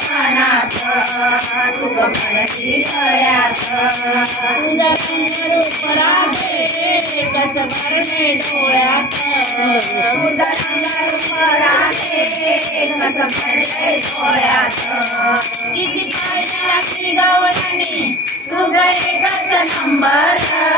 वनात तू गळ्यात तुझा रंग राधे डोळ्यात. तुझा रंग राधे डोळ्यात किती पाहिजे गवळणी एकच नंबर.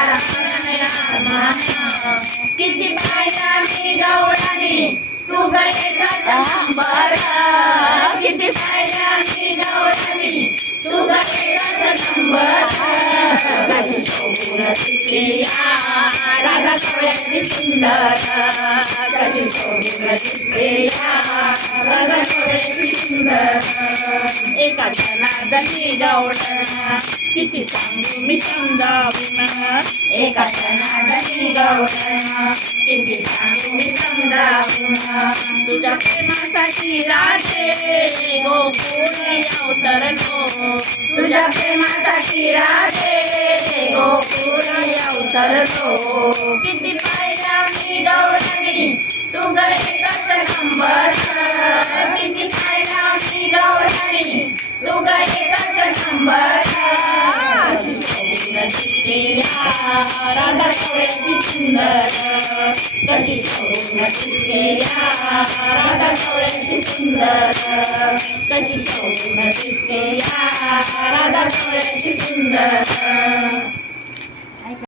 किती पाहिला मी गवळणी तू गए नंबर किती पाहिला मी गवळणी तू गए नंबर कशी शोभून दिसते राधा थोड्याची सुंदर. कशी शोभून दिसते राधा थोड्याची सुंदर. एका जनादनी गवळण किती सांगू मी समजावून एका जनार्दनी गवळण किती सांगू मी समजावून तुझ्या प्रेमासाठी राधे गोकुळी अवतरलो तुझ्या प्रेमासाठी राधे गोकुळी अवतरलो किती पायऱ्या मी दौडली तू गरे एकच नंबर किती राधा थोड्याची सुंदर कशी शोभून दिसते राधा थोड्याची सुंदर कशी शोभून दिसते राधा सुंदर